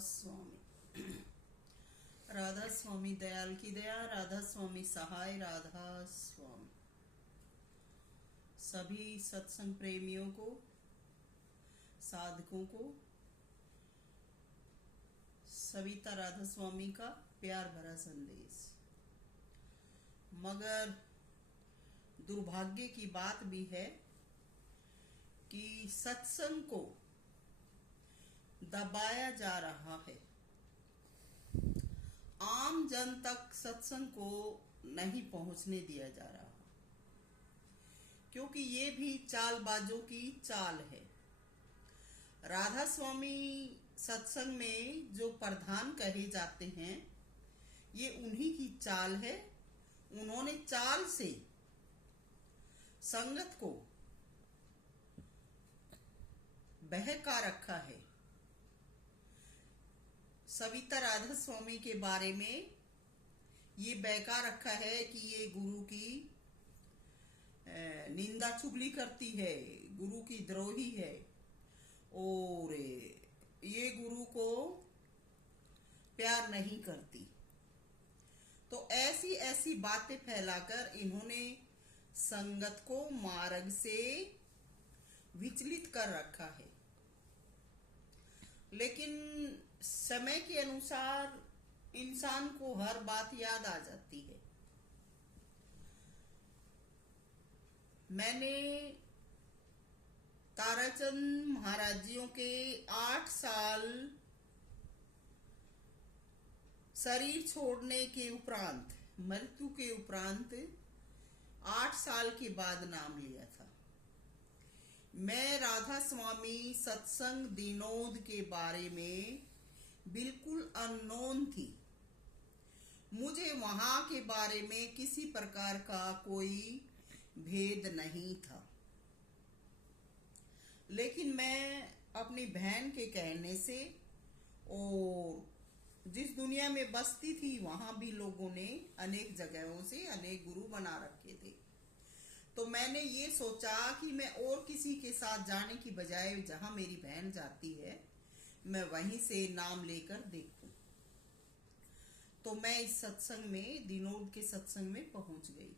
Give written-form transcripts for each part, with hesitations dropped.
स्वामी। राधा स्वामी दयाल की दया, राधा स्वामी सहाय, राधा स्वामी। सभी सत्संग प्रेमियों को, साधकों को सविता राधा स्वामी का प्यार भरा संदेश। मगर दुर्भाग्य की बात भी है कि सत्संग को दबाया जा रहा है। आम जन तक सत्संग को नहीं पहुंचने दिया जा रहा, क्योंकि ये भी चालबाजों की चाल है। राधा स्वामी सत्संग में जो प्रधान कहे जाते हैं, ये उन्हीं की चाल है। उन्होंने चाल से संगत को बहका रखा है। सविता राधा स्वामी के बारे में ये बहका रखा है कि ये गुरु की निंदा चुगली करती है, गुरु की द्रोही है और ये गुरु को प्यार नहीं करती। तो ऐसी ऐसी बातें फैलाकर इन्होंने संगत को मार्ग से विचलित कर रखा है। लेकिन समय के अनुसार इंसान को हर बात याद आ जाती है। मैंने ताराचंद महाराज जियों के 8 साल शरीर छोड़ने के उपरांत, मृत्यु के उपरांत 8 साल के बाद नाम लिया था। मैं राधा स्वामी सत्संग दिनोद के बारे में बिल्कुल अननोन थी। मुझे वहां के बारे में किसी प्रकार का कोई भेद नहीं था। लेकिन मैं अपनी बहन के कहने से और जिस दुनिया में बसती थी, वहां भी लोगों ने अनेक जगहों से अनेक गुरु बना रखे थे। तो मैंने ये सोचा कि मैं और किसी के साथ जाने की बजाय जहां मेरी बहन जाती है, मैं वहीं से नाम लेकर देखूं। तो मैं इस सत्संग में, दिनोद के सत्संग में पहुंच गई।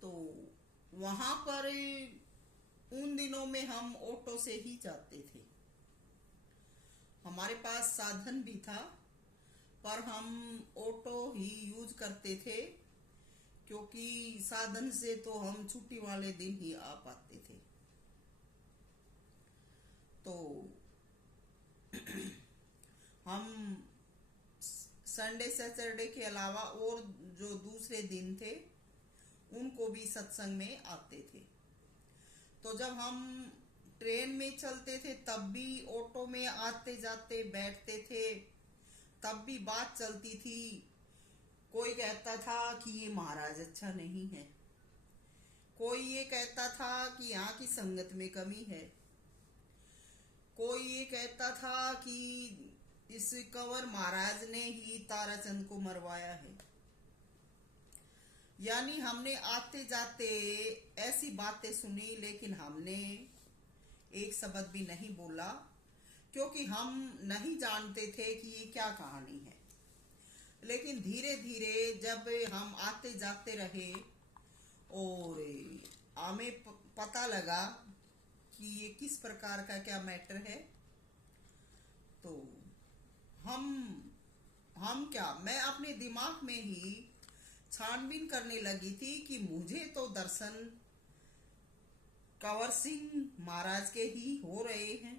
तो वहां पर उन दिनों में हम ऑटो से ही जाते थे। हमारे पास साधन भी था, पर हम ऑटो ही यूज करते थे, क्योंकि साधन से तो हम छुट्टी वाले दिन ही आ पाते थे। तो हम संडे सैटरडे के अलावा और जो दूसरे दिन थे, उनको भी सत्संग में आते थे। तो जब हम ट्रेन में चलते थे, तब भी ऑटो में आते जाते बैठते थे, तब भी बात चलती थी। कोई कहता था कि ये महाराज अच्छा नहीं है, कोई ये कहता था कि यहाँ की संगत में कमी है, कोई ये कहता था कि इस कंवर महाराज ने ही ताराचंद को मरवाया है। यानी हमने आते जाते ऐसी बातें सुनी, लेकिन हमने एक शब्द भी नहीं बोला, क्योंकि हम नहीं जानते थे कि ये क्या कहानी है। लेकिन धीरे धीरे जब हम आते जाते रहे और हमें पता लगा कि ये किस प्रकार का क्या मैटर है, तो मैं अपने दिमाग में ही छानबीन करने लगी थी कि मुझे तो दर्शन कंवर सिंह महाराज के ही हो रहे हैं,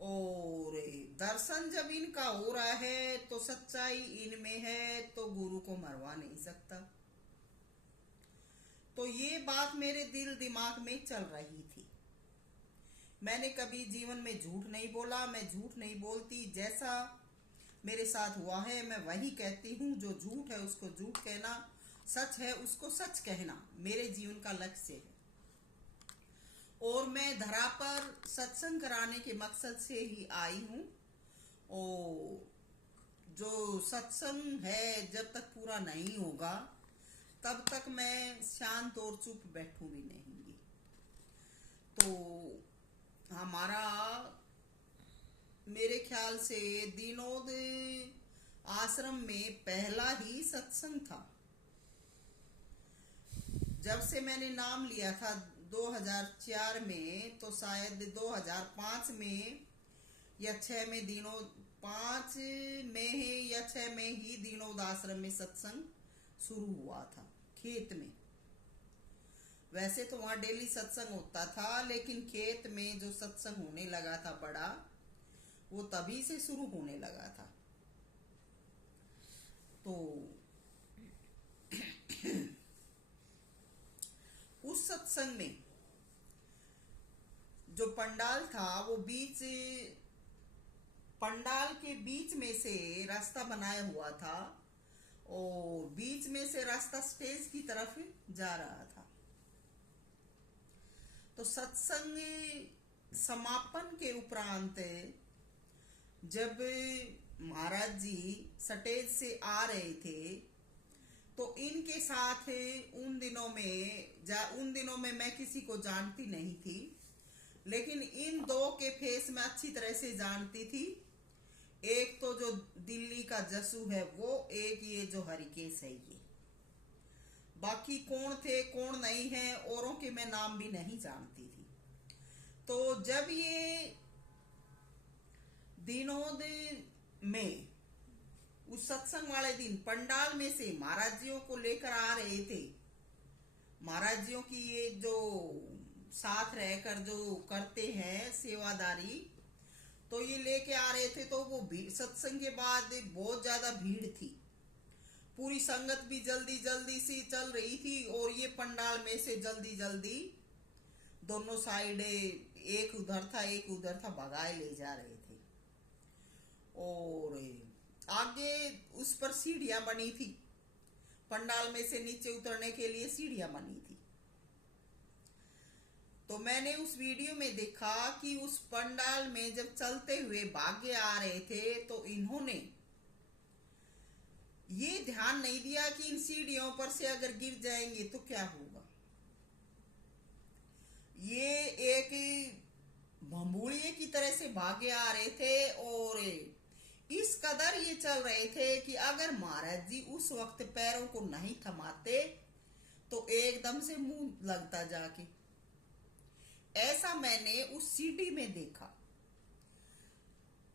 और दर्शन जब इनका हो रहा है तो सच्चाई इनमें है, तो गुरु को मरवा नहीं सकता। तो ये बात मेरे दिल दिमाग में चल रही थी। मैंने कभी जीवन में झूठ नहीं बोला, मैं झूठ नहीं बोलती। जैसा मेरे साथ हुआ है मैं वही कहती हूँ। जो झूठ है उसको झूठ कहना, सच है उसको सच कहना मेरे जीवन का लक्ष्य है। और मैं धरा पर सत्संग कराने के मकसद से ही आई हूँ। और जो सत्संग है जब तक पूरा नहीं होगा, तब तक मैं शांत और चुप बैठूंगी नहीं। तो हमारा मेरे ख्याल से दीनोद आश्रम में पहला ही सत्संग था। जब से मैंने नाम लिया था 2004 में, तो शायद 2005 में या 6 में दीनोद 5 में है या 6 में ही दीनोद आश्रम में सत्संग शुरू हुआ था, खेत में। वैसे तो वहाँ डेली सत्संग होता था, लेकिन खेत में जो सत्संग होने लगा था बड़ा, वो तभी से शुरू होने लगा था। तो उस सत्संग में जो पंडाल था, वो पंडाल के बीच में से रास्ता बनाया हुआ था, और बीच में से रास्ता स्टेज की तरफ जा रहा था। तो सत्संग समापन के उपरांत जब महाराज जी स्टेज से आ रहे थे, तो इनके साथ उन दिनों में मैं किसी को जानती नहीं थी, लेकिन इन दो के फेस में अच्छी तरह से जानती थी। एक तो जो दिल्ली का जसू है वो, एक ये जो हरिकेश है ये। बाकी कौन थे कौन नहीं है, औरों के मैं नाम भी नहीं जानती थी। तो जब ये दीनोद में उस सत्संग वाले दिन पंडाल में से महाराज जियों को लेकर आ रहे थे, महाराज जियों की ये जो साथ रहकर जो करते हैं सेवादारी, तो ये लेके आ रहे थे। तो वो सत्संग के बाद बहुत ज्यादा भीड़ थी, पूरी संगत भी जल्दी जल्दी सी चल रही थी, और ये पंडाल में से जल्दी जल्दी दोनों साइड, एक उधर था एक उधर था, भगाए ले जा रहे थे। और आगे उस पर सीढ़ियां बनी थी, पंडाल में से नीचे उतरने के लिए सीढ़ियां बनी थी। तो मैंने उस वीडियो में देखा कि उस पंडाल में जब चलते हुए भागे आ रहे थे, तो इन्होंने ये ध्यान नहीं दिया कि इन सीढ़ियों पर से अगर गिर जाएंगे तो क्या होगा। ये एक भंबूड़िए की तरह से भागे आ रहे थे, और इस कदर ये चल रहे थे कि अगर महाराज जी उस वक्त पैरों को नहीं थमाते तो एकदम से मुंह लगता जाके। ऐसा मैंने उस सीढ़ी में देखा।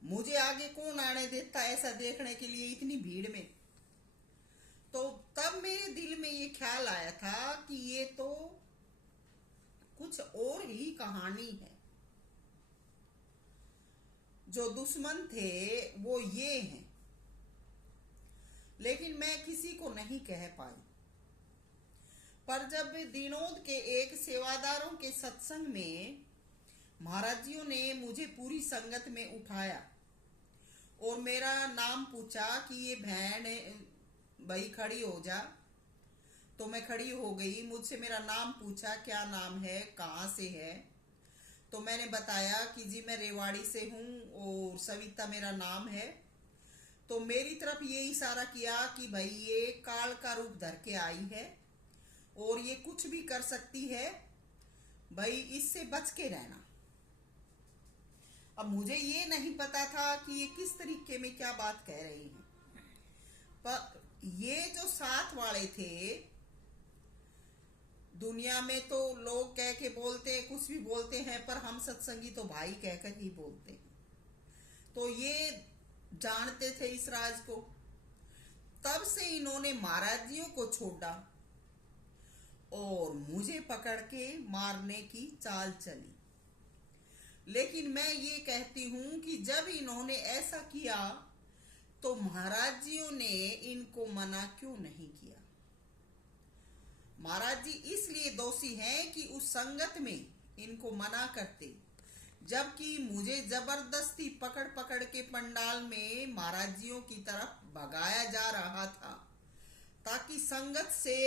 मुझे आगे कौन आने देता ऐसा देखने के लिए इतनी भीड़ में। तो तब मेरे दिल में ये ख्याल आया था कि ये तो कुछ और ही कहानी है। जो दुश्मन थे वो ये हैं, लेकिन मैं किसी को नहीं कह पाई। पर जब दीनोद के एक सेवादारों के सत्संग में महाराज जियों ने मुझे पूरी संगत में उठाया और मेरा नाम पूछा कि ये बहन भाई खड़ी हो जा, तो मैं खड़ी हो गई। मुझसे मेरा नाम पूछा, क्या नाम है, कहाँ से है। तो मैंने बताया कि जी मैं रेवाड़ी से हूँ और सविता मेरा नाम है। तो मेरी तरफ ये इशारा किया कि भाई ये काल का रूप धर के आई है और ये कुछ भी कर सकती है, भाई इससे बच के रहना। अब मुझे ये नहीं पता था कि ये किस तरीके में क्या बात कह रही हैं, पर ये जो साथ वाले थे, दुनिया में तो लोग कह के बोलते हैं, कुछ भी बोलते हैं, पर हम सत्संगी तो भाई कहकर ही बोलते हैं। तो ये जानते थे इस राज को। तब से इन्होंने महाराज जियों को छोड़ा और मुझे पकड़ के मारने की चाल चली। लेकिन मैं ये कहती हूं कि जब इन्होंने ऐसा किया तो महाराज जियों ने इनको मना क्यों नहीं किया। महाराज जी इसलिए दोषी हैं कि उस संगत में इनको मना करते, जबकि मुझे जबरदस्ती पकड़ पकड़ के पंडाल में महाराज जियों की तरफ भगाया जा रहा था, ताकि संगत से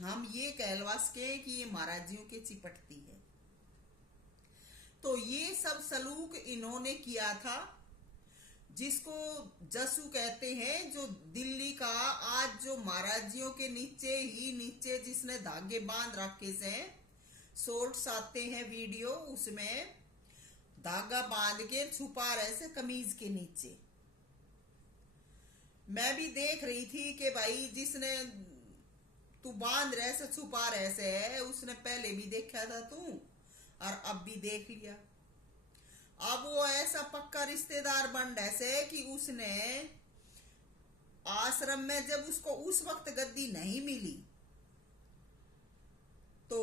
हम ये कहलवा सके कि ये महाराज जियों के चिपटती है। तो ये सब सलूक इन्होंने किया था, जिसको जसू कहते हैं, जो दिल्ली का आज जो महाराज जियों के नीचे ही नीचे जिसने धागे बांध रखे से शॉर्ट्स आते हैं वीडियो, उसमें धागा बांध के छुपा रहे से कमीज के नीचे। मैं भी देख रही थी कि भाई जिसने तू बांध रहे से छुपा रहे से है, उसने पहले भी देखा था तू और अब भी देख लिया। अब वो ऐसा पक्का रिश्तेदार बन रहे से कि उसने आश्रम में जब उसको उस वक्त गद्दी नहीं मिली तो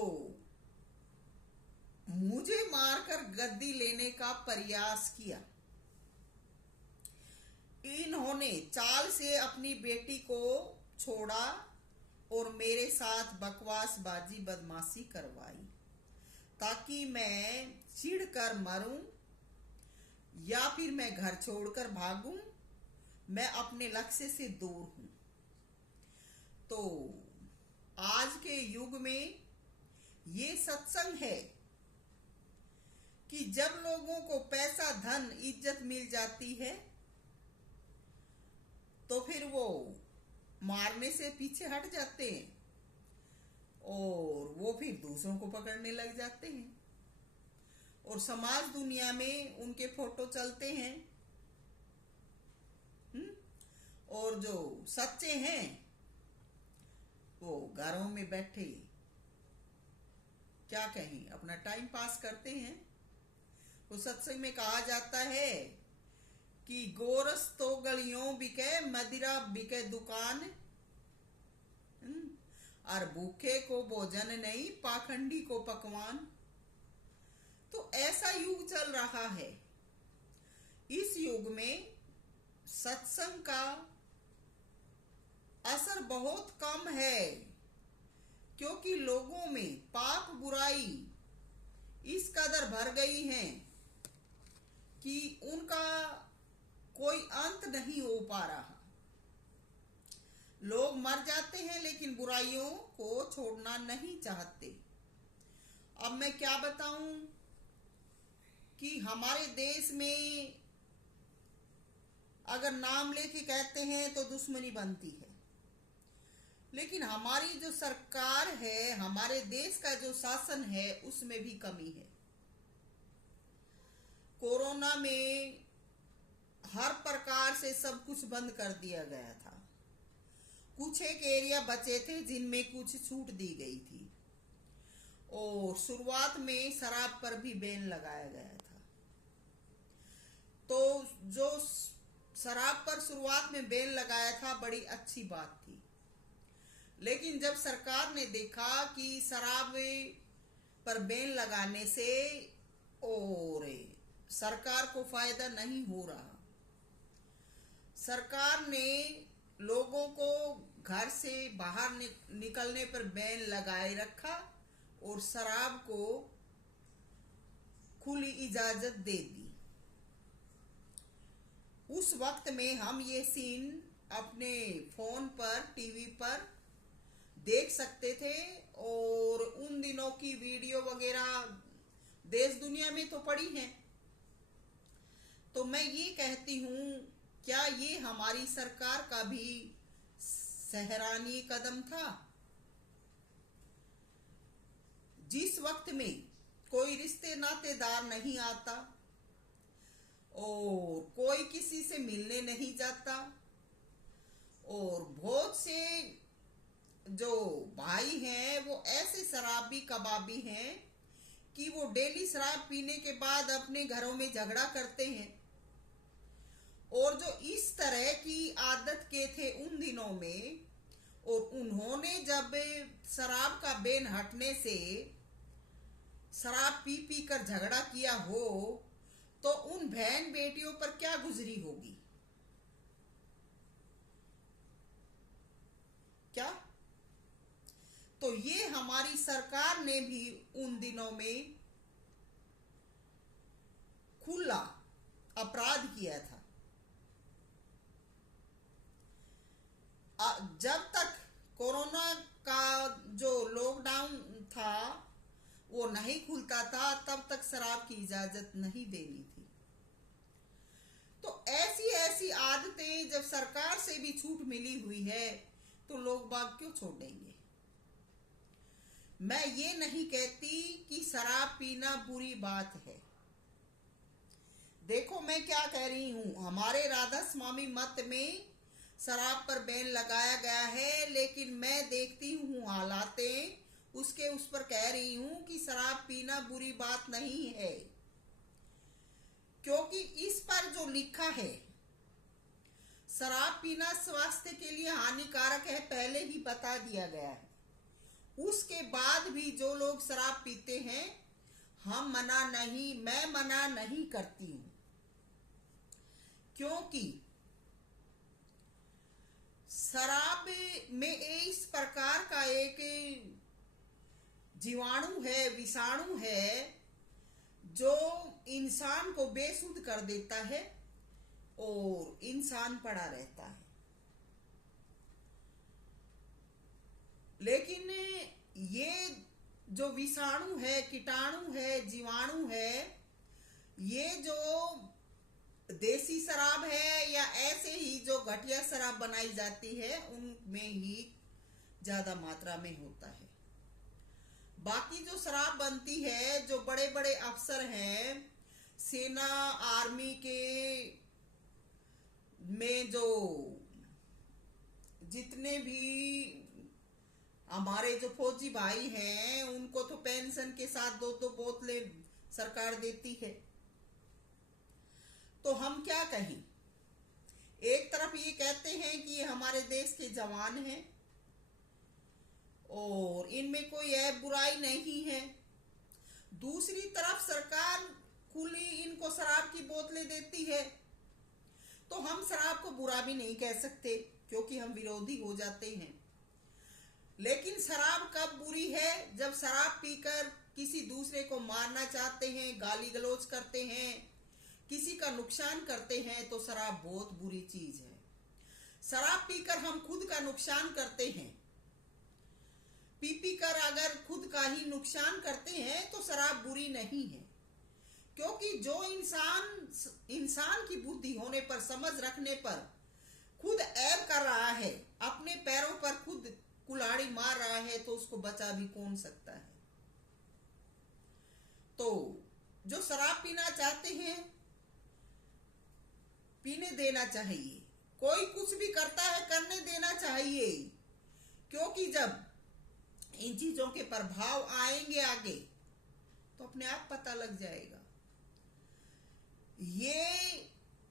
मुझे मारकर गद्दी लेने का प्रयास किया। इन्होंने चाल से अपनी बेटी को छोड़ा और मेरे साथ बकवासबाजी बदमाशी करवाई ताकि मैं चिढ़कर मरूं या फिर मैं घर छोड़कर भागूं। मैं अपने लक्ष्य से दूर हूं। तो आज के युग में ये सत्संग है कि जब लोगों को पैसा, धन, इज्जत मिल जाती है तो फिर वो मारने से पीछे हट जाते हैं और वो फिर दूसरों को पकड़ने लग जाते हैं और समाज दुनिया में उनके फोटो चलते हैं। और जो सच्चे हैं वो घरों में बैठे क्या कहें अपना टाइम पास करते हैं। वो सत्संग में कहा जाता है कि गोरस तो गलियों बिके, मदिरा बिके दुकान, और भूखे को भोजन नहीं, पाखंडी को पकवान। तो ऐसा युग चल रहा है। इस युग में सत्संग का असर बहुत कम है क्योंकि लोगों में पाप, बुराई इस कदर भर गई है कि उनका कोई अंत नहीं हो पा रहा। लोग मर जाते हैं लेकिन बुराइयों को छोड़ना नहीं चाहते। अब मैं क्या बताऊं कि हमारे देश में अगर नाम लेके कहते हैं तो दुश्मनी बनती है, लेकिन हमारी जो सरकार है, हमारे देश का जो शासन है, उसमें भी कमी है। कोरोना में हर प्रकार से सब कुछ बंद कर दिया गया था। कुछ एक एरिया बचे थे जिनमें कुछ छूट दी गई थी और शुरुआत में शराब पर भी बैन लगाया गया था। तो जो शराब पर शुरुआत में बैन लगाया था बड़ी अच्छी बात थी, लेकिन जब सरकार ने देखा कि शराब पर बैन लगाने से और सरकार को फायदा नहीं हो रहा, सरकार ने लोगों को घर से बाहर निकलने पर बैन लगाए रखा और शराब को खुली इजाजत दे दी। उस वक्त में हम ये सीन अपने फोन पर, टीवी पर देख सकते थे और उन दिनों की वीडियो वगैरह देश दुनिया में तो पड़ी है। तो मैं ये कहती हूँ, क्या ये हमारी सरकार का भी सराहनीय कदम था? जिस वक्त में कोई रिश्ते नातेदार नहीं आता और कोई किसी से मिलने नहीं जाता और बहुत से जो भाई हैं वो ऐसे शराबी कबाबी हैं कि वो डेली शराब पीने के बाद अपने घरों में झगड़ा करते हैं। और जो इस तरह की आदत के थे उन दिनों में, और उन्होंने जब शराब का बैन हटने से शराब पी पी कर झगड़ा किया हो तो उन बहन बेटियों पर क्या गुजरी होगी? क्या? तो ये हमारी सरकार ने भी उन दिनों में खुला अपराध किया था। जब तक कोरोना का जो लॉकडाउन था वो नहीं खुलता था, तब तक शराब की इजाजत नहीं देनी थी। तो ऐसी ऐसी आदतें जब सरकार से भी छूट मिली हुई है तो लोग बाग क्यों छोड़ेंगे? मैं ये नहीं कहती कि शराब पीना बुरी बात है, देखो मैं क्या कह रही हूँ, हमारे राधा स्वामी मत में शराब पर बैन लगाया गया है, लेकिन मैं देखती हूँ हालातें उसके उस पर कह रही हूँ कि शराब पीना बुरी बात नहीं है, क्योंकि इस पर जो लिखा है शराब पीना स्वास्थ्य के लिए हानिकारक है, पहले ही बता दिया गया है। उसके बाद भी जो लोग शराब पीते हैं, मैं मना नहीं करती हूँ, क्योंकि शराब में इस प्रकार का एक जीवाणु है, विषाणु है, जो इंसान को बेसुध कर देता है और इंसान पड़ा रहता है। लेकिन ये जो विषाणु है, कीटाणु है, जीवाणु है, ये जो देसी शराब है या ऐसे ही जो घटिया शराब बनाई जाती है उनमें ही ज्यादा मात्रा में होता है। बाकी जो शराब बनती है, जो बड़े बड़े अफसर हैं, सेना आर्मी के में जो जितने भी हमारे जो फौजी भाई हैं, उनको तो पेंशन के साथ 2-2 बोतलें सरकार देती है। तो हम क्या कहें, एक तरफ ये कहते हैं कि ये हमारे देश के जवान हैं और इनमें कोई ऐब बुराई नहीं है, दूसरी तरफ सरकार खुली इनको शराब की बोतलें देती है। तो हम शराब को बुरा भी नहीं कह सकते, क्योंकि हम विरोधी हो जाते हैं। लेकिन शराब कब बुरी है? जब शराब पीकर किसी दूसरे को मारना चाहते हैं, गाली गलौज करते हैं, किसी का नुकसान करते हैं, तो शराब बहुत बुरी चीज है। शराब पीकर हम खुद का नुकसान करते हैं, पी कर अगर खुद का ही नुकसान करते हैं तो शराब बुरी नहीं है, क्योंकि जो इंसान की बुद्धि होने पर, समझ रखने पर खुद ऐब कर रहा है, अपने पैरों पर खुद कुल्हाड़ी मार रहा है, तो उसको बचा भी कौन सकता है। तो जो शराब पीना चाहते हैं, पीने देना चाहिए। कोई कुछ भी करता है, करने देना चाहिए, क्योंकि जब इन चीजों के प्रभाव आएंगे आगे तो अपने आप पता लग जाएगा। ये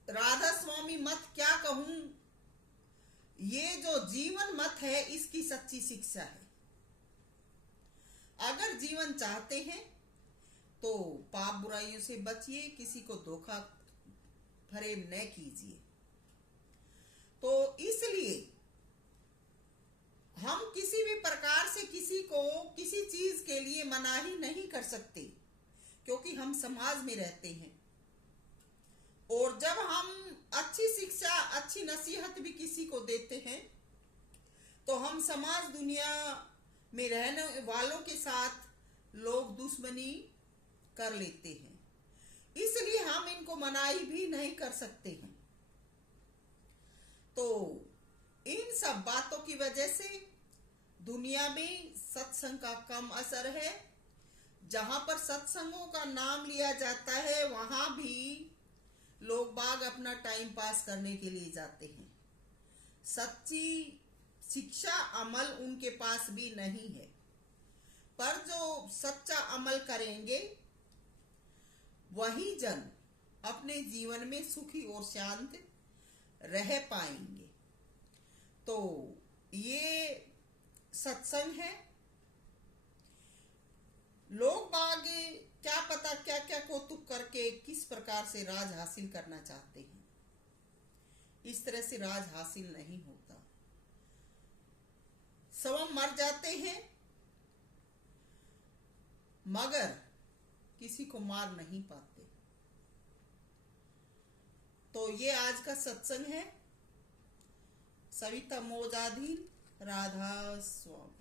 राधा स्वामी मत क्या कहूं, ये जो जीवन मत है, इसकी सच्ची शिक्षा है। अगर जीवन चाहते हैं तो पाप बुराइयों से बचिए, किसी को धोखा फरेब न कीजिए। तो इसलिए हम किसी भी प्रकार से किसी को किसी चीज के लिए मनाही नहीं कर सकते, क्योंकि हम समाज में रहते हैं। और जब हम अच्छी शिक्षा, अच्छी नसीहत भी किसी को देते हैं, तो हम समाज दुनिया में रहने वालों के साथ लोग दुश्मनी कर लेते हैं, इसलिए हम इनको मनाही भी नहीं कर सकते हैं। तो इन सब बातों की वजह से दुनिया में सत्संग का कम असर है। जहां पर सत्संगों का नाम लिया जाता है, वहां भी लोग बाग अपना टाइम पास करने के लिए जाते हैं। सच्ची शिक्षा अमल उनके पास भी नहीं है। पर जो सच्चा अमल करेंगे, वही जन अपने जीवन में सुखी और शांत रह पाएंगे। तो ये सत्संग है। लोग बाग क्या पता क्या क्या कौतुक करके किस प्रकार से राज हासिल करना चाहते हैं। इस तरह से राज हासिल नहीं होता। सब मर जाते हैं, मगर किसी को मार नहीं पाते। तो ये आज का सत्संग है। सविता मोजाधीन, राधा स्वामी।